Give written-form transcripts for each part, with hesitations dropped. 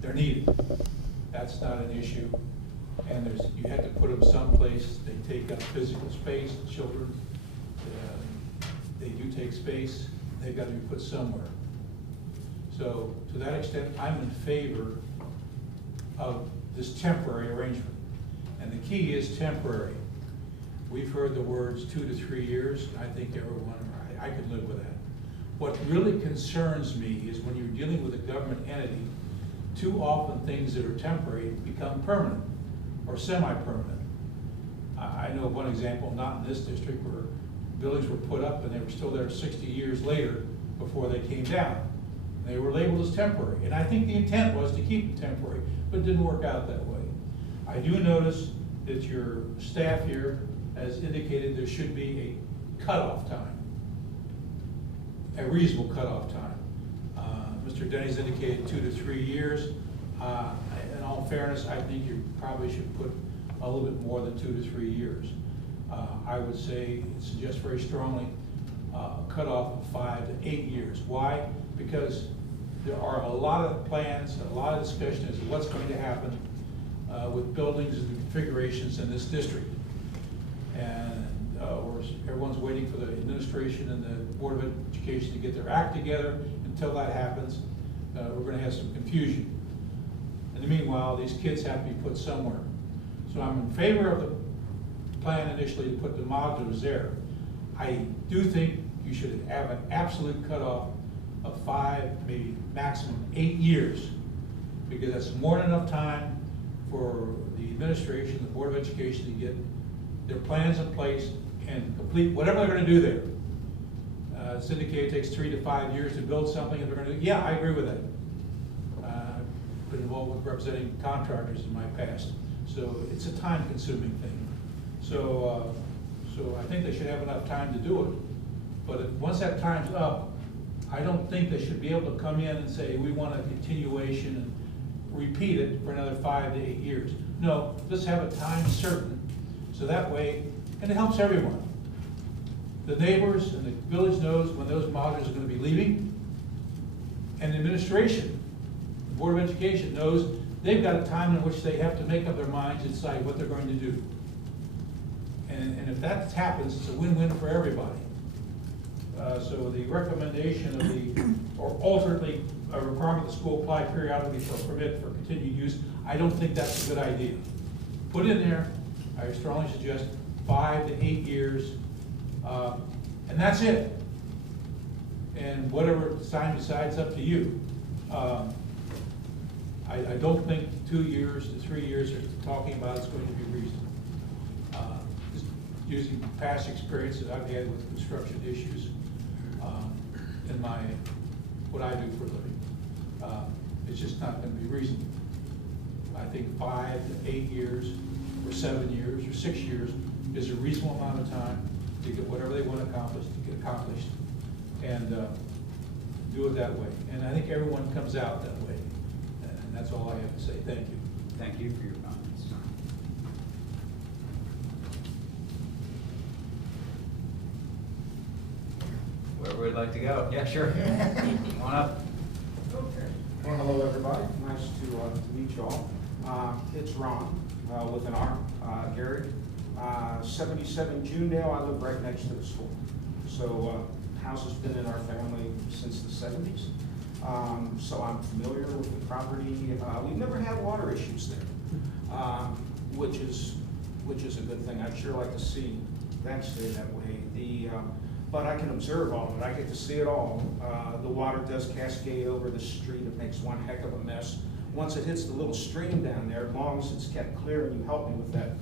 they're needed. That's not an issue. And you have to put them someplace. They take up physical space, children. They do take space. They've got to be put somewhere. So to that extent, I'm in favor of this temporary arrangement. And the key is temporary. We've heard the words 2 to 3 years. I think everyone, I could live with that. What really concerns me is when you're dealing with a government entity, too often things that are temporary become permanent or semi-permanent. I know of one example, not in this district, where buildings were put up and they were still there 60 years later before they came down. They were labeled as temporary, and I think the intent was to keep them temporary, but it didn't work out that way. I do notice that your staff here has indicated there should be a cutoff time, a reasonable cutoff time. Mr. Denny's indicated 2 to 3 years. In all fairness, I think you probably should put a little bit more than 2 to 3 years. I would suggest very strongly a cutoff of 5 to 8 years. Why? Because there are a lot of plans, a lot of discussion as to what's going to happen with buildings and configurations in this district. And everyone's waiting for the administration and the Board of Education to get their act together. Until that happens, we're going to have some confusion. In the meanwhile, these kids have to be put somewhere. So I'm in favor of the plan initially to put the modulars there. I do think you should have an absolute cutoff of 5, maybe maximum 8 years, because that's more than enough time for the administration, the Board of Education to get their plans in place and complete whatever they're going to do there. It's indicated it takes 3 to 5 years to build something, and they're going to do, yeah, I agree with that. I've been involved with representing contractors in my past, so it's a time-consuming thing. So I think they should have enough time to do it. But once that time's up, I don't think they should be able to come in and say, we want a continuation and repeat it for another 5 to 8 years. No, let's have a time certain, so that way, and it helps everyone. The neighbors and the village knows when those modulars are going to be leaving, and the administration, the Board of Education knows they've got a time in which they have to make up their minds and decide what they're going to do. And if that happens, it's a win-win for everybody. So the recommendation of or alternately, a requirement the school apply periodically for a permit for continued use, I don't think that's a good idea. Put in there, I strongly suggest 5 to 8 years, and that's it. And whatever time decides, up to you. I don't think 2 years to 3 years are talking about is going to be reasonable. Just using past experiences I've had with construction issues in what I do for a living, it's just not going to be reasonable. I think 5 to 8 years, or 7 years, or 6 years is a reasonable amount of time to get whatever they want to accomplish, and do it that way. And I think everyone comes out that way. And that's all I have to say. Thank you. Thank you for your comments. Wherever we'd like to go. Yeah, sure. Come on up. Okay. Well, hello, everybody. Nice to meet you all. It's Ron with an R, Gary. 77 Junedale. I live right next to the school. So house has been in our family since the 70s. So I'm familiar with the property. We've never had water issues there, which is a good thing. I'd sure like to see that stay that way. But I can observe all of it. I get to see it all. The water does cascade over the street. It makes one heck of a mess. Once it hits the little stream down there, as long as it's kept clear, and you help me with that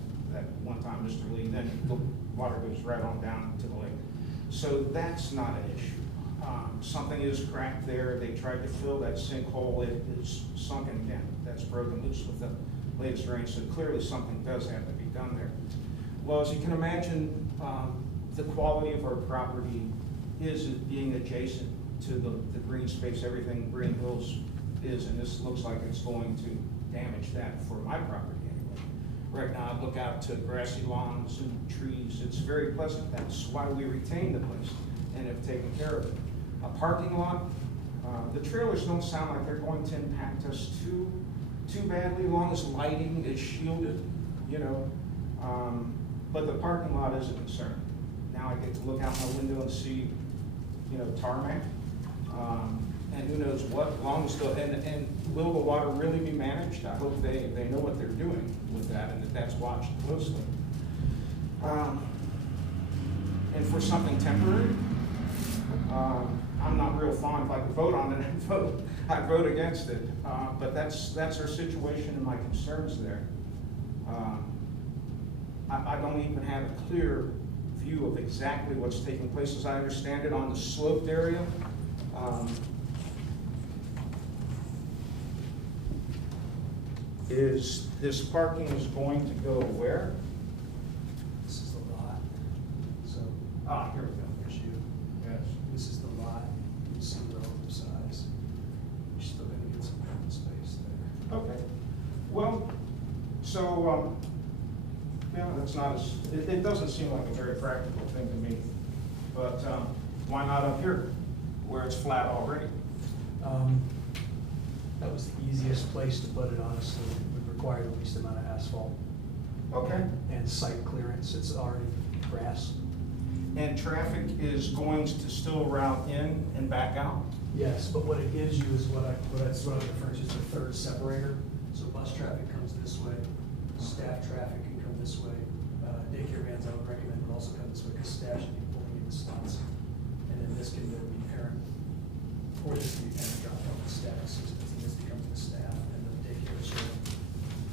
one time, Mr. Lee, then the water goes right on down to the lake. So that's not an issue. Something is cracked there. They tried to fill that sinkhole. It is sunken again. That's broken loose with the latest rain. So clearly something does have to be done there. Well, as you can imagine, the quality of our property is being adjacent to the green space, everything Greenhills is, and this looks like it's going to damage that for my property anyway. Right now, I look out to grassy lawns and trees. It's very pleasant. That's why we retain the place and have taken care of it. A parking lot, the trailers don't sound like they're going to impact us too badly, as long as lighting is shielded, you know. But the parking lot is a concern. Now I get to look out my window and see, you know, tarmac, and who knows what, as long as and will the water really be managed? I hope they know what they're doing with that and that that's watched closely. And for something temporary, I'm not real fond. If I could vote on it, I'd vote against it. But that's our situation and my concerns there. I don't even have a clear view of exactly what's taking place. As I understand it, on the sloped area, is this parking is going to go where? This is the lot. So, Here we go. here's you. Yes. This is the lot. You see the relative size. You're still gonna get some open space there. Okay. Well, so, yeah, that's not as, it doesn't seem like a very practical thing to me. But why not up here, where it's flat already? That was the easiest place to put it, honestly. It would require the least amount of asphalt Okay. and site clearance. It's already grass. And traffic is going to still route in and back out? Yes, but what it gives you is what I'm referring to as the third separator. So bus traffic comes this way, staff traffic can come this way. Daycare vans I would recommend would also come this way because staff should be pulling in the slots. And then this can then be parent, or this can be parent drop off the staff assistants, and this becomes the staff and the daycare serving.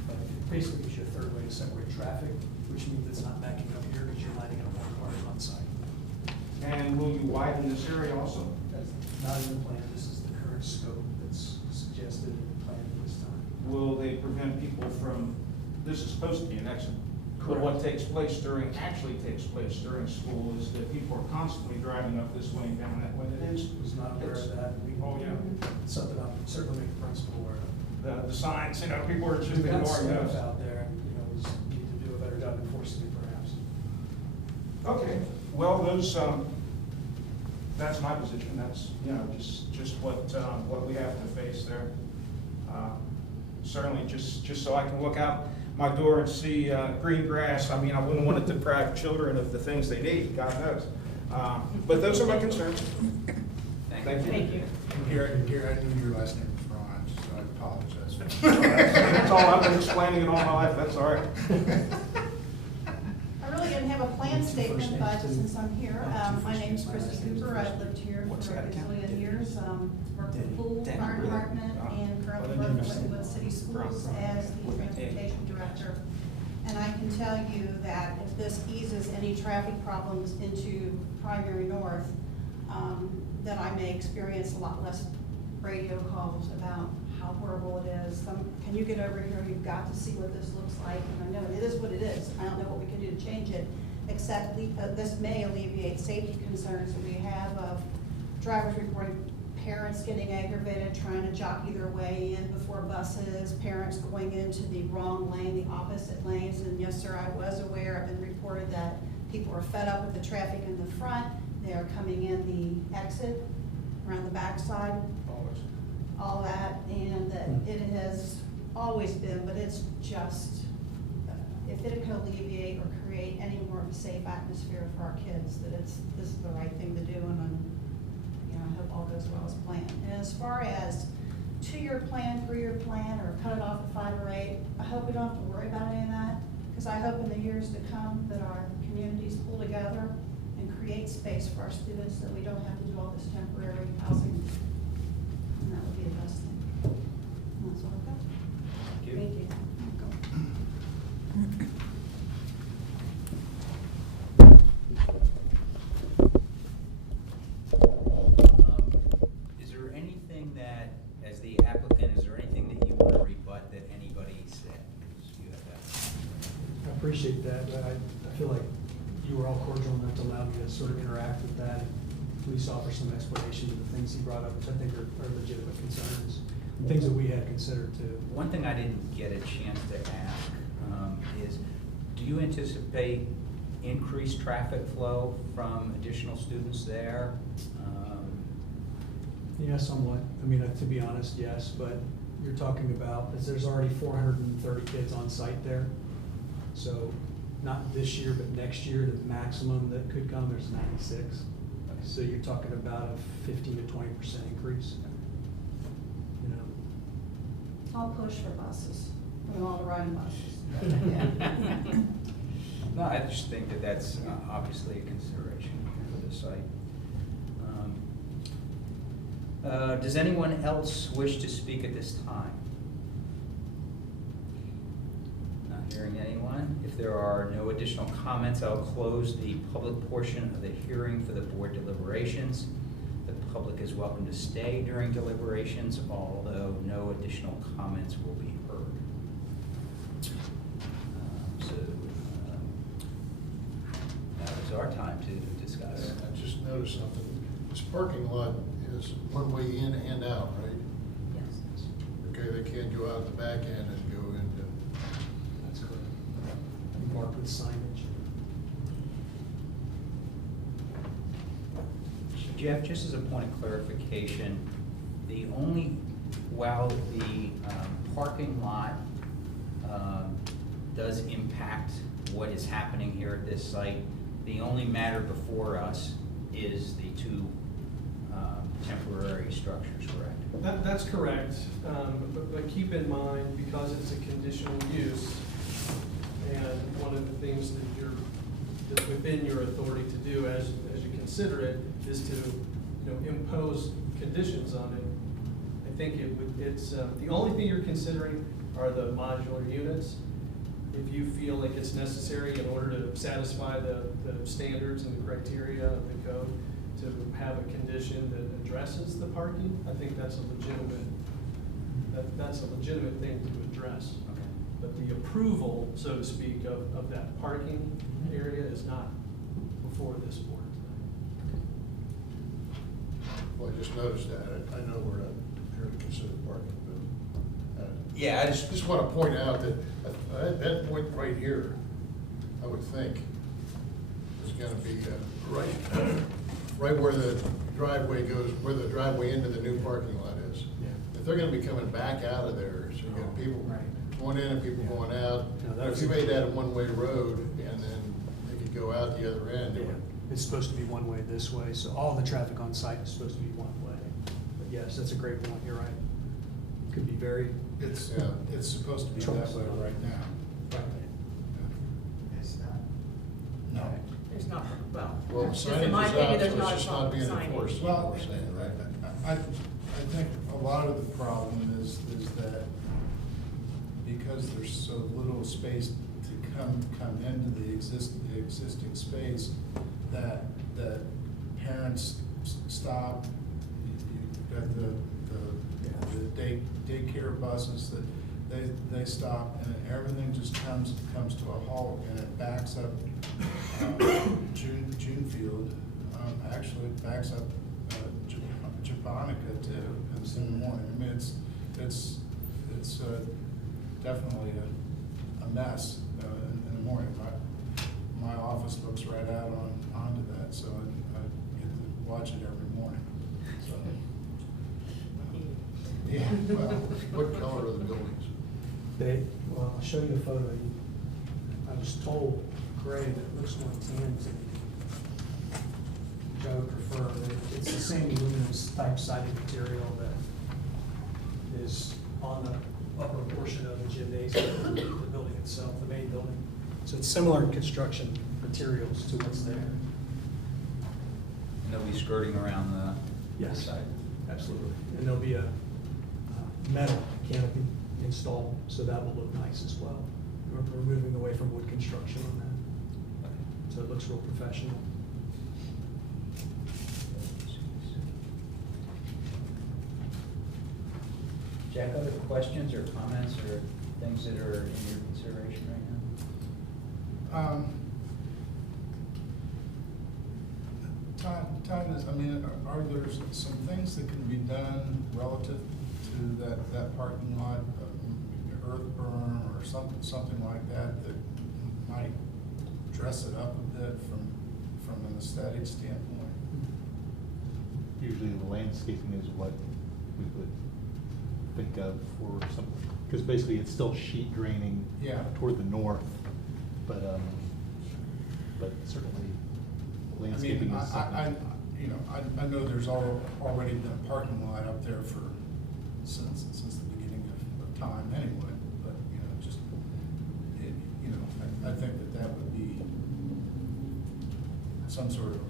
But it basically gives you a third way to separate traffic, which means it's not backing up here because you're lining up more cars on site. And will you widen this area also? That's not in the plan, this is the current scope that's suggested in the plan at this time. Will they prevent people from, this is supposed to be an exit. But what actually takes place during school is that people are constantly driving up this way and down that way. It is. Was not aware of that. Oh, yeah. It's something I'm certainly make the principal aware of. The signs, you know, people are just We've got ignoring staff those. out there, you know, we just need to do a better job enforcing it perhaps. Okay, well, those, that's my position. That's, you know, just what we have to face there. Certainly, just so I can look out my door and see green grass. I mean, I wouldn't want to deprive children of the things they need, God knows. But those are my concerns. Thank you. Thank you. Gary, I knew your last name was Ron, so I apologize. That's all, I've been explaining it all my life, that's all right. I really didn't have a planned statement, but since I'm here, my name's Christy Cooper. I've lived here for a gazillion years, worked in the pool, fire department, and currently work with Linwood City Schools as the transportation director. And I can tell you that if this eases any traffic problems into Primary North, then I may experience a lot less radio calls about how horrible it is. Can you get over here? You've got to see what this looks like. And I know it is what it is. I don't know what we can do to change it, except this may alleviate safety concerns that we have of drivers reporting parents getting aggravated, trying to jockey their way in before buses, parents going into the wrong lane, the opposite lanes. And yes, sir, I was aware, I've been reported that people are fed up with the traffic in the front. They are coming in the exit around the backside. Always. All that, and that it has always been, but it's just, if it could alleviate or create any more of a safe atmosphere for our kids, that this is the right thing to do, and you know, I hope all goes well as planned. And as far as 2-year plan, 3-year plan, or cut it off at 5 or 8, I hope we don't have to worry about any of that, because I hope in the years to come that our communities pull together and create space for our students, that we don't have to do all this temporary housing. And that would be the best thing. And that's what I've got. Thank you. Is there anything that, as the applicant, is there anything that you want to rebut that anybody said? 'Cause you have that. I appreciate that, but I feel like you were all cordial enough to allow me to sort of interact with that and at least offer some explanation to the things he brought up, which I think are legitimate concerns, and things that we had considered too. One thing I didn't get a chance to ask is, do you anticipate increased traffic flow from additional students there? Yeah, somewhat. I mean, to be honest, yes, but you're talking about, is there's already 430 kids on site there. So not this year, but next year, the maximum that could come, there's 96. So you're talking about a 15 to 20% increase. You know, I'll push for buses, for them all to ride in buses. No, I just think that that's obviously a consideration for the site. Does anyone else wish to speak at this time? Not hearing anyone. If there are no additional comments, I'll close the public portion of the hearing for the board deliberations. The public is welcome to stay during deliberations, although no additional comments will be heard. Now is our time to discuss. I just noticed something. This parking lot is one way in and out, right? Yes. Okay, they can't go out the back end and go into, that's correct. Marked with signage. Jeff, just as a point of clarification, while the parking lot does impact what is happening here at this site, the only matter before us is the two temporary structures, correct? That's correct, but keep in mind, because it's a conditional use, and one of the things that's within your authority to do as you consider it, is to, impose conditions on it. I think it's the only thing you're considering are the modular units. If you feel like it's necessary in order to satisfy the standards and the criteria of the code, to have a condition that addresses the parking, I think that's a legitimate thing to address. Okay. But the approval, so to speak, of that parking area is not before this board tonight. well, I just noticed that. I know we're not here to consider parking, but Yeah, I just want to point out that at that point right here, I would think, is going to be right where the driveway goes, where the driveway into the new parking lot is. Yeah. If they're going to be coming back out of there, so you got people Right. going in and people Yeah. going out. No, that If was you a- made that a one-way road and then they could go out the other end, it would. It's supposed to be one way this way, so all the traffic on site is supposed to be one way. But yes, that's a great point, you're right. Could be very. It's, It's supposed to be that way right now. It's not. No. There's not, well, Well, the just signage in my is opinion, out, there's so not it's a just not problem being with signage. enforced. Well, We're saying, right? I think a lot of the problem is that because there's so little space to come into the existing space, that parents stop. You've got the daycare buses that they stop, and everything just comes to a halt, and it backs up June Field, actually backs up Japonica too, in the morning. I mean, it's definitely a mess in the morning. My office looks right out onto that, so I get to watch it every morning. So, yeah, well, What color are the buildings? Well, I'll show you a photo. I was told gray, but it looks more tan to me. Which I would prefer, but it's the same aluminum type siding material that is on the upper portion of the gymnasium, the building itself, the main building. So it's similar in construction materials to what's there. And they'll be skirting around the Yes, side. absolutely. And there'll be a metal canopy installed, so that will look nice as well. We're moving away from wood construction on that, so it looks real professional. Jack, other questions or comments or things that are in your consideration right now? Todd, are there some things that can be done relative to that parking lot, earth berm or something like that might dress it up a bit from an aesthetic standpoint? Usually the landscaping is what we would think of for some, because basically it's still sheet draining Yeah. toward the north, but certainly I landscaping mean, is something. I know there's already been a parking lot up there since the beginning of time anyway, but, just, I think that would be some sort of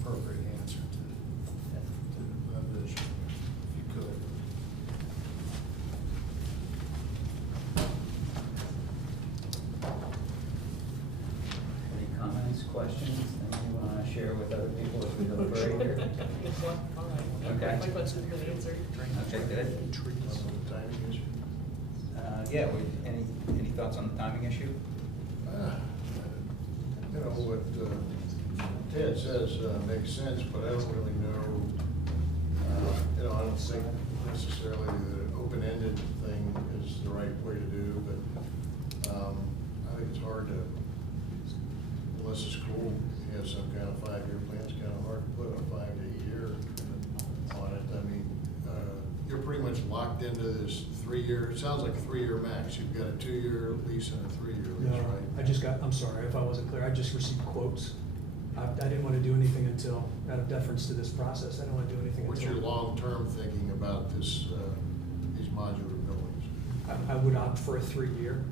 appropriate answer to that vision, if you could. Any comments, questions, that you want to share with other people as we deliberate here? Okay. My question's been answered. Okay, good. Yeah, any thoughts on the timing issue? What Ted says makes sense, but I don't really know, I don't think necessarily the open-ended thing is the right way to do, but I think it's hard to, unless the school has some kind of 5-year plan, it's kind of hard to put a 5 to 8 year on it. I mean, you're pretty much locked into this 3-year, it sounds like a 3-year max. You've got a 2-year lease and a 3-year lease, No, right? I'm sorry if I wasn't clear, I just received quotes. I didn't want to do anything until, out of deference to this process, I didn't want to do anything until. What's your long-term thinking about this, these modular buildings? I would opt for a 3-year.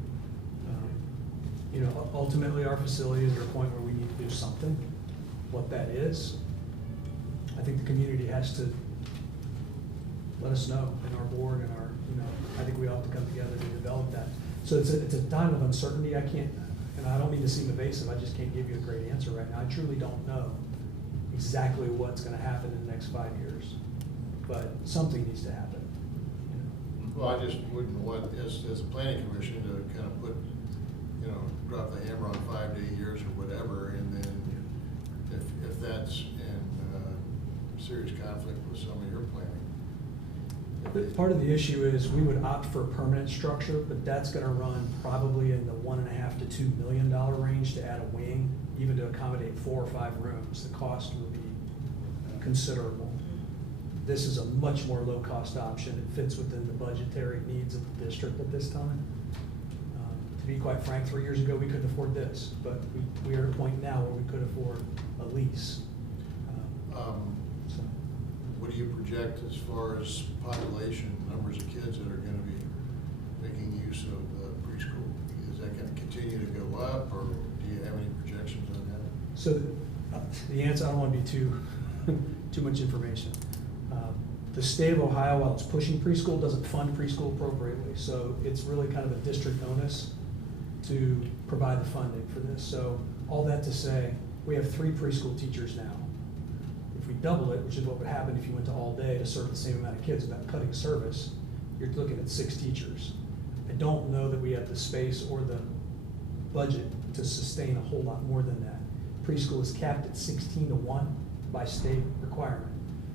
Ultimately, our facility is at a point where we need to do something. What that is, I think the community has to let us know, and our board and our, I think we ought to come together to develop that. So it's a time of uncertainty. I can't, and I don't mean to seem evasive, I just can't give you a great answer right now. I truly don't know exactly what's gonna happen in the next 5 years, but something needs to happen. Well, I just wouldn't want, as a planning commission, to kind of put, drop the hammer on 5 to 8 years or whatever, and then if that's in serious conflict with some of your planning. But part of the issue is we would opt for a permanent structure, but that's gonna run probably in the $1.5 to $2 million range to add a wing, even to accommodate 4 or 5 rooms. The cost will be considerable. This is a much more low-cost option. It fits within the budgetary needs of the district at this time. To be quite frank, 3 years ago, we couldn't afford this, but we are at a point now where we could afford a lease. So. What do you project as far as population, numbers of kids that are gonna be making use of the preschool? Is that gonna continue to go up, or do you have any projections on that? So the answer, I don't want to be too much information. The state of Ohio, while it's pushing preschool, doesn't fund preschool appropriately. So it's really kind of a district onus to provide the funding for this. So all that to say, we have 3 preschool teachers now. If we double it, which is what would happen if you went to all day to serve the same amount of kids without cutting service, you're looking at 6 teachers. I don't know that we have the space or the budget to sustain a whole lot more than that. Preschool is capped at 16 to 1 by state requirement.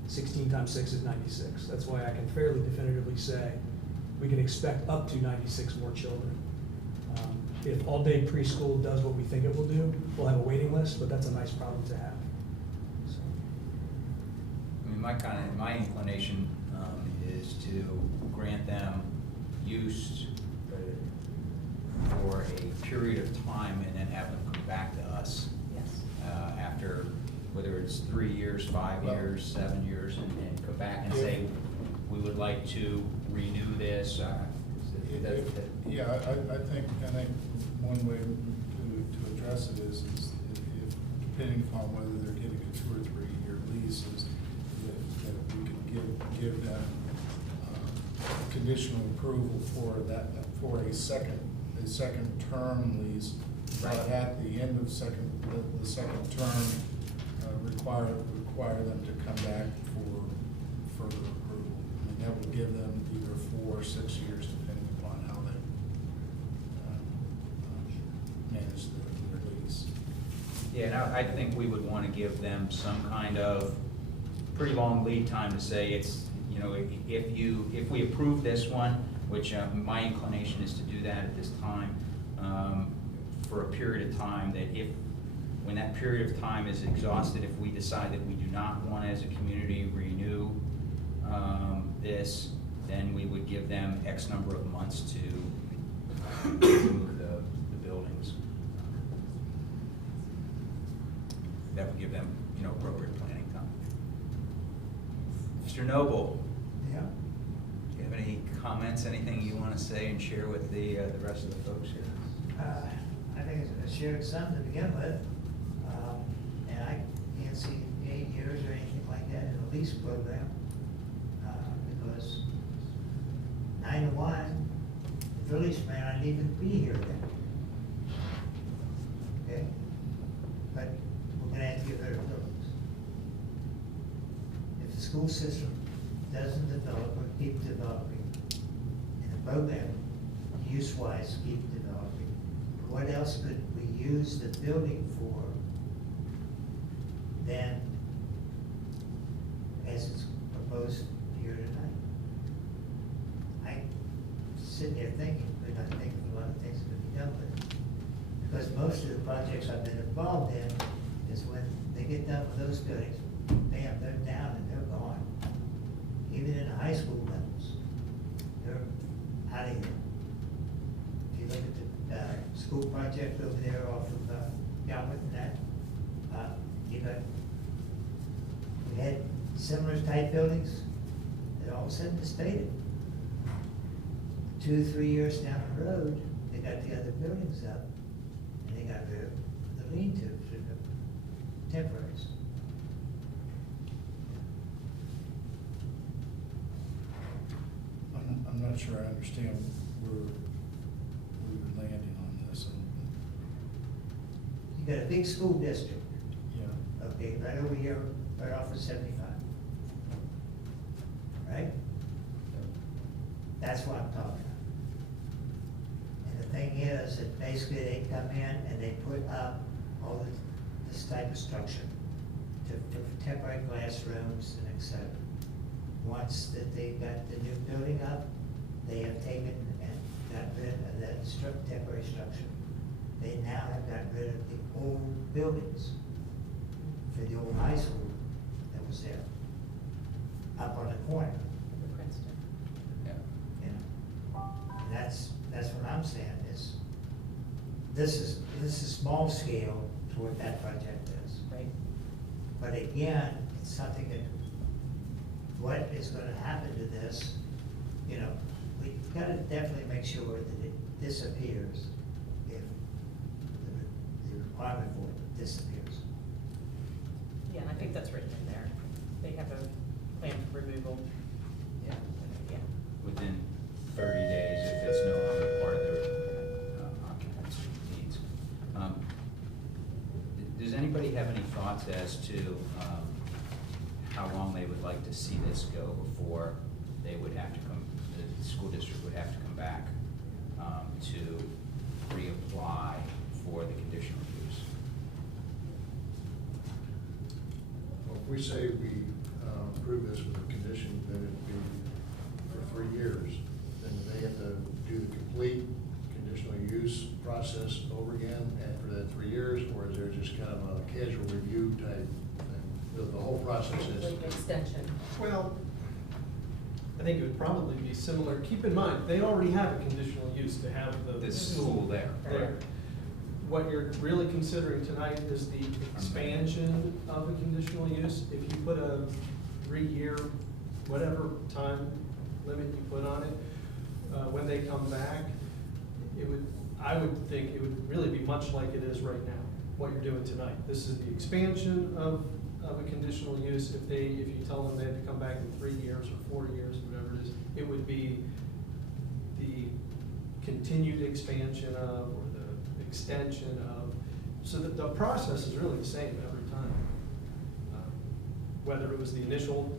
16 times 6 is 96. That's why I can fairly definitively say we can expect up to 96 more children. If all-day preschool does what we think it will do, we'll have a waiting list, but that's a nice problem to have. So. I mean, my inclination is to grant them use for a period of time and then have them come back to us Yes. after, whether it's 3 years, 5 years, 7 years, and come back and say, we would like to renew this. Yeah, I think one way to address it is if, depending upon whether they're getting a 2 or 3 year lease, is that we could give them conditional approval for a second term lease. Right. But at the end of the second term, require them to come back for further approval. And that would give them either 4 or 6 years, depending upon how they manage their lease. Yeah, and I think we would want to give them some kind of pretty long lead time to say it's, if we approve this one, which my inclination is to do that at this time, for a period of time, that when that period of time is exhausted, if we decide that we do not want as a community renew this, then we would give them X number of months to remove the buildings. That would give them, you know, appropriate planning time. Mr. Noble, Yeah. do you have any comments, anything you want to say and share with the rest of the folks here? I think it's a shared sum to begin with, and I can't see 8 years or anything like that in a lease program, because 9 to 1, the village may not even be here then. Okay? But we're gonna have to get rid of buildings. If the school system doesn't develop or keep developing, and the program, use-wise, keep developing, what else could we use the building for than as it's proposed here tonight? I sit there thinking, but I think a lot of things could be done with it. Because most of the projects I've been involved in is when they get done with those buildings, bam, they're down and they're gone. Even in the high school levels, they're out of here. If you look at the school project over there off of Galvin and that, we had similar type buildings that all of a sudden just faded. 2 or 3 years down the road, they got the other buildings up and they got rid of the lean-tos or the temporaries. I'm not sure I understand where we were landing on this. You got a big school district, Yeah, okay, right over here, right off of 75. Right? That's what I'm talking about. And the thing is that basically they come in and they put up all this type of structure to temporary classrooms and et cetera. Once that they got the new building up, they have taken and got rid of that temporary structure. They now have got rid of the old buildings for the old high school that was there, up on the corner, Princeton. Yeah. you know. And that's what I'm saying is, this is small scale to what that project is. Right. But again, it's something that, what is gonna happen to this, you know, we gotta definitely make sure that it disappears if the requirement for it disappears. Yeah, and I think that's written in there. They have a plan for removal. Yeah. Yeah. Within 30 days if it's no longer part of their occupancy needs. Does anybody have any thoughts as to how long they would like to see this go before they would have to come, the school district would have to come back to reapply for the conditional use? Well, if we say we approve this with a condition that it be for 3 years, then do they have to do the complete conditional use process over again after that 3 years, or is there just kind of a casual review type thing? The whole process is. Like an extension. Well, I think it would probably be similar. Keep in mind, they already have a conditional use to have the school there. there. What you're really considering tonight is the expansion of a conditional use. If you put a 3-year, whatever time limit you put on it, when they come back, I would think it would really be much like it is right now, what you're doing tonight. This is the expansion of a conditional use. If you tell them they have to come back in 3 years or 4 years, whatever it is, it would be the continued expansion of, or the extension of, so that the process is really the same every time. Whether it was the initial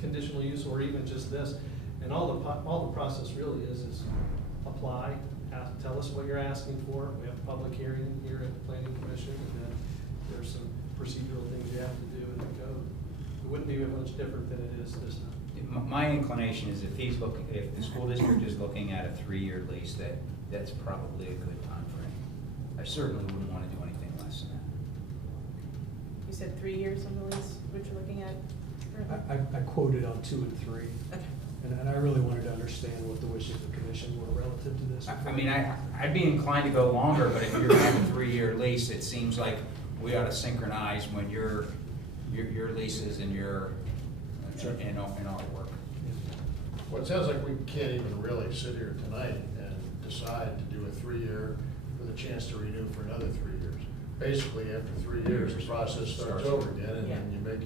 conditional use or even just this, and all the process really is apply, tell us what you're asking for. We have a public hearing here at the Planning Commission, and then there's some procedural things you have to do in the code. It wouldn't be much different than it is this time. My inclination is if if the school district is looking at a 3-year lease, that's probably a good time frame. I certainly wouldn't want to do anything less than that. You said 3 years on the lease, what you're looking at? I quoted on 2 and 3. Okay. And I really wanted to understand what the wishes of the commission were relative to this. I mean, I'd be inclined to go longer, but if you're gonna have a 3-year lease, it seems like we ought to synchronize when your leases and your, and our work. Well, it sounds like we can't even really sit here tonight and decide to do a 3-year with a chance to renew for another 3 years. Basically, after 3 years, the process starts over again, and then you make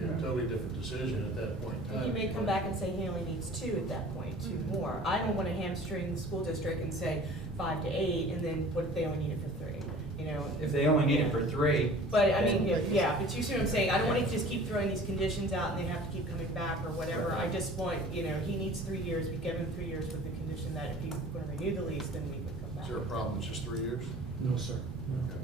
a totally different decision at that point in time. You may come back and say he only needs 2 at that point, 2 more. I don't want to hamstring the school district and say 5 to 8, and then what if they only need it for 3, you know? If they only need it for 3. But, I mean, yeah, but you see what I'm saying? I don't want to just keep throwing these conditions out and they have to keep coming back or whatever. I just want, you know, he needs 3 years, we give him 3 years with the condition that if he's going to renew the lease, then we can come back. Is there a problem with just 3 years? No, sir. Okay.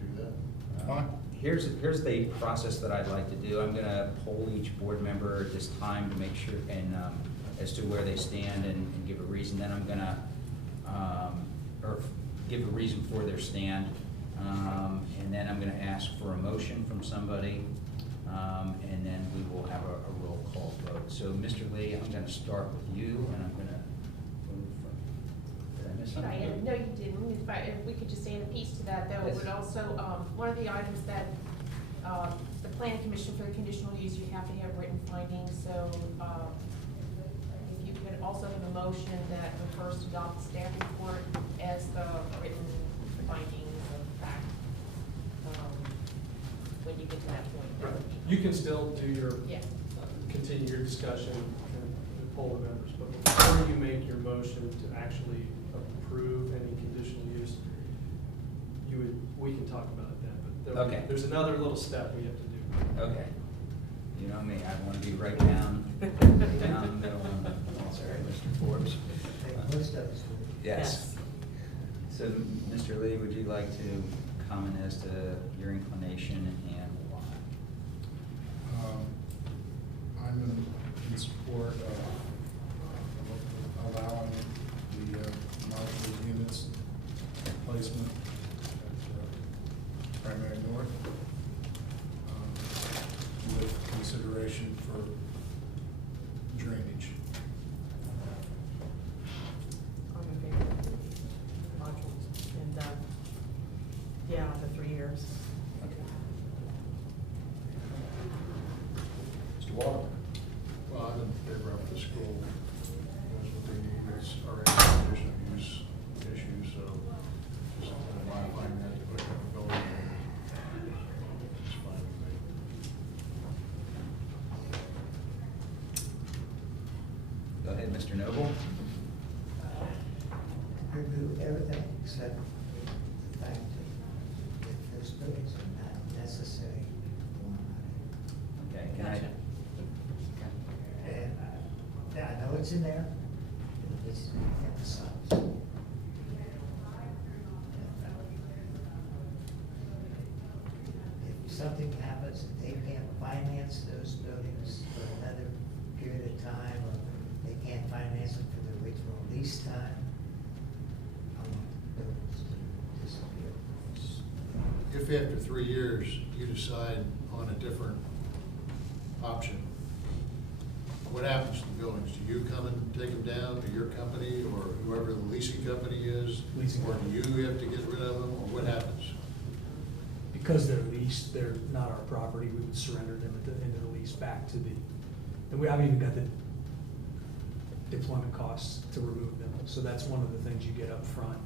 Do that. Fine. Here's the process that I'd like to do. I'm gonna poll each board member at this time to make sure, and, as to where they stand and give a reason. Then I'm gonna, or give a reason for their stand. And then I'm gonna ask for a motion from somebody, and then we will have a roll call vote. So, Mr. Lee, I'm gonna start with you, and I'm gonna move from, did I miss something? No, you didn't. If we could just add a piece to that, though, it would also, one of the items that, the planning commission for the conditional use, you have to have written findings, so, if you could also have a motion that refers to adopt the staff report as the written findings of fact, when you get to that point. that would be- You can still do your, Yeah. continue your discussion and poll the members, but before you make your motion to actually approve any conditional use, we can talk about it then, but Okay. there's another little step we have to do. Okay. You know me, I wanna be right down the middle. Sorry, Mr. Forbes. Most of us would. Yes. So, Mr. Lee, would you like to comment as to your inclination and why? I'm in support of allowing the modular units placement at Primary North, with consideration for drainage. I'm in favor of modules, and, yeah, the 3 years. Okay. Mr. Walker? Well, I'm in favor of the school. That's what they need. It's already a conditional use issue, so just modifying that to put a building in. It's fine with me. Go ahead, Mr. Noble. Remove everything except the fact that if those buildings are not necessary, Okay, can I? Gotcha. and I know it's in there, but it's emphasized. If something happens, and they can't finance those buildings for another period of time, or they can't finance them for the original lease time, I want the buildings to disappear. If after 3 years you decide on a different option, what happens to the buildings? Do you come and take them down to your company or whoever the leasing company is? Leasing Or do company. you have to get rid of them, or what happens? Because they're leased, they're not our property, we would surrender them at the end of the lease back to the, and we haven't even got the deployment costs to remove them. So that's one of the things you get up front.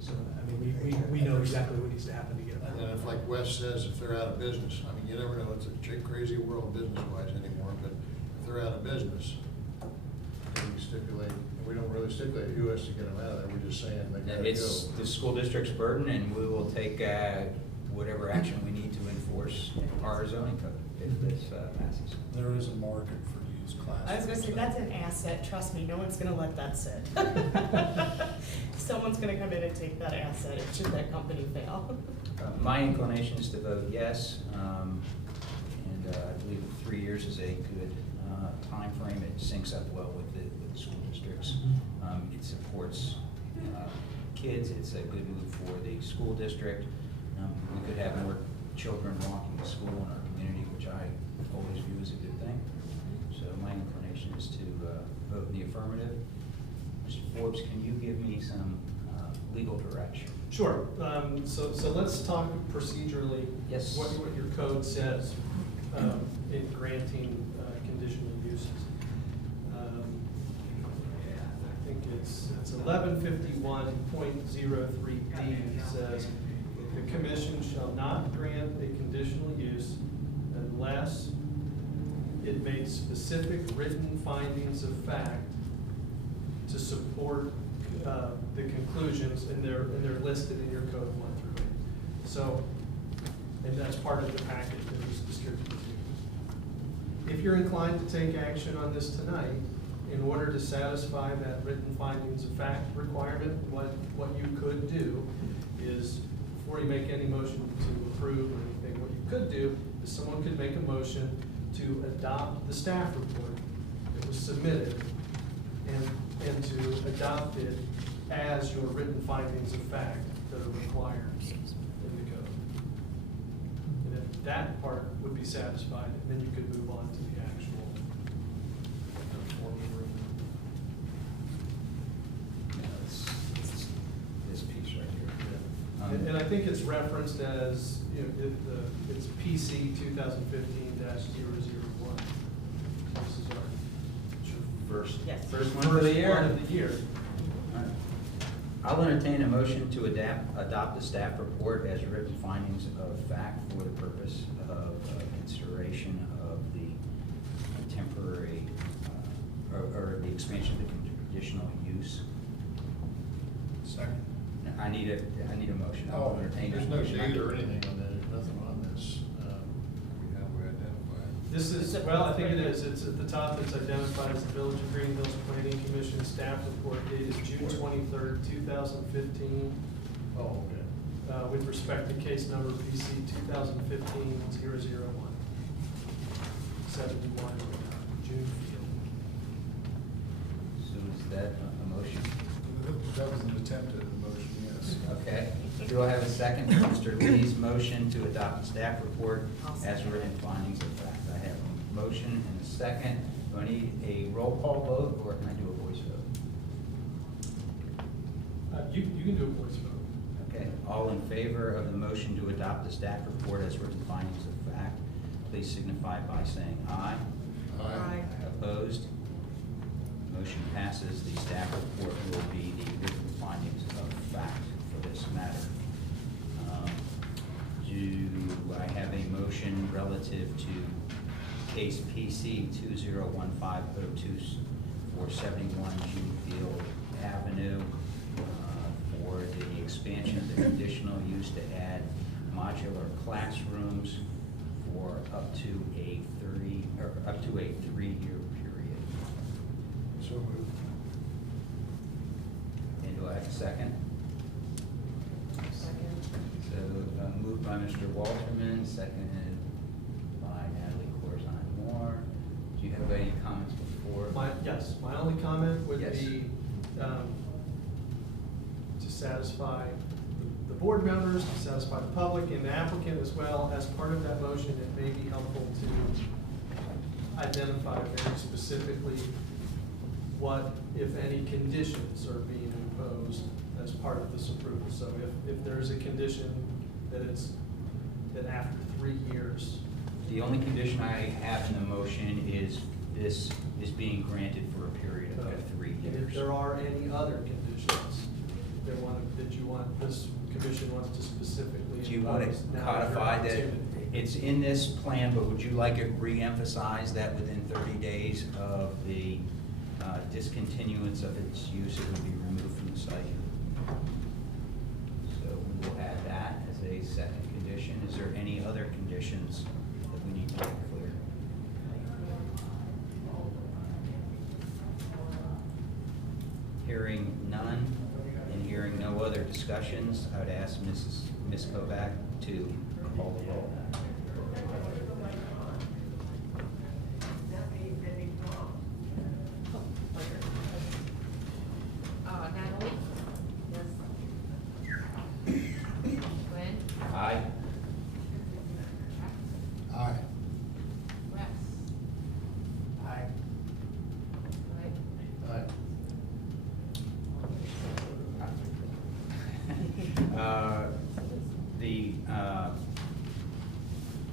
So, I mean, we know exactly what needs to happen to get them. And then if, like Wes says, if they're out of business, I mean, you never know, it's a crazy world business-wise anymore, but if they're out of business, we stipulate, we don't really stipulate who has to get them out of there, we're just saying they gotta It's go. the school district's burden, and we will take whatever action we need to enforce our zoning code if this passes. There is a market for used classrooms. I was gonna say, that's an asset, trust me, no one's gonna let that sit. Someone's gonna come in and take that asset, should that company fail. My inclination is to vote yes, and I believe 3 years is a good timeframe. It syncs up well with the school districts. It supports kids, it's a good move for the school district. We could have more children walking to school in our community, which I always view as a good thing. So my inclination motion is to vote in the affirmative. Mr. Forbes, can you give me some legal direction? Sure, so let's talk procedurally. Yes. What your code says in granting conditional uses. I think it's 1151.03D says, the commission shall not grant a conditional use unless it made specific written findings of fact to support the conclusions, and they're listed in your code 1 through 8. So, and that's part of the packet that was distributed to you. If you're inclined to take action on this tonight, in order to satisfy that written findings of fact requirement, what you could do is, before you make any motion to approve or anything, what you could do is someone could make a motion to adopt the staff report that was submitted and to adopt it as your written findings of fact that are required in the code. And if that part would be satisfied, then you could move on to the actual form of agreement. This piece right here. And I think it's referenced as, you know, it's PC 2015-001. This is our First, Yes. first one of the year. One of the year. All right. I'll entertain a motion to adopt the staff report as written findings of fact for the purpose of consideration of the temporary, or the expansion of the conditional use. Second. I need a motion. I'll entertain There's that no motion. date or anything on that, there's nothing on this, we identified. This is, well, I think it is, it's at the top, it's identified as the Village of Greenhills Planning Commission staff report dated June 23rd, 2015, Oh, okay. with respect to case number PC 2015-001, 71 June Field. So is that a motion? That was an attempt at a motion, yes. Okay. Do I have a second for Mr. Lee's motion to adopt the staff report as written findings of fact? I have a motion and a second. Do I need a roll call vote, or can I do a voice vote? You can do a voice vote. Okay, all in favor of the motion to adopt the staff report as written findings of fact, please signify by saying aye. Aye. Opposed? Motion passes. The staff report will be the written findings of fact for this matter. Do I have a motion relative to case PC 201502 for 71 Junefield Avenue for the expansion of the conditional use to add modular classrooms for up to a 3-year period? So moved. And do I have a second? Second. So moved by Mr. Walterman, seconded by Natalie Corzine-Moore. Do you have any comments before? Yes, my only comment would Yes. be to satisfy the board members, to satisfy the public and the applicant as well. As part of that motion, it may be helpful to identify very specifically what, if any, conditions are being imposed as part of this approval. So if there's a condition that after 3 years. The only condition I have in the motion is this is being granted for a period of 3 And if years. there are any other conditions that you want, this commission wants to specifically. Do you want impose, to now is your codify that opportunity. it's in this plan, but would you like it re-emphasized that within 30 days of the discontinuance of its use, it would be removed from the site? So we will add that as a second condition. Is there any other conditions that we need to make clear? Hearing none and hearing no other discussions, I would ask Ms. Kovac to call the roll. Natalie? Yes. Glenn? Aye. Aye. Wes? Aye.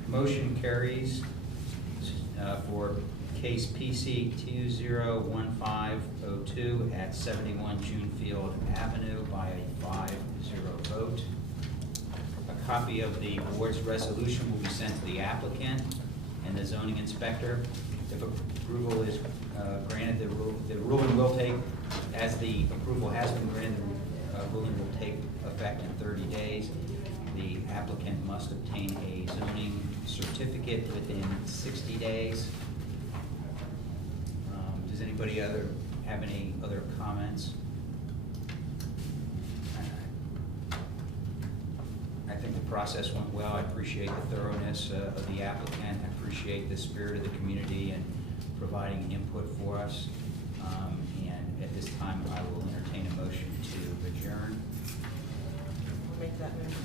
Motion carries for case PC 201502 at 71 Junefield Avenue by a 5-0 vote. A copy of the board's resolution will be sent to the applicant and the zoning inspector. If approval is granted, the ruling will take, as the approval has been granted, the ruling will take effect in 30 days. The applicant must obtain a zoning certificate within 60 days. Does anybody have any other comments? I think the process went well. I appreciate the thoroughness of the applicant. I appreciate the spirit of the community and providing input for us. And at this time, I will entertain a motion to adjourn. I'll make that motion.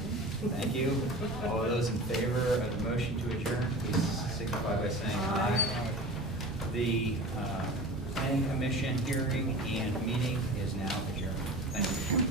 Thank you. All those in favor of the motion to adjourn, please signify by saying aye. The Planning Commission hearing and meeting is now adjourned. Thank you.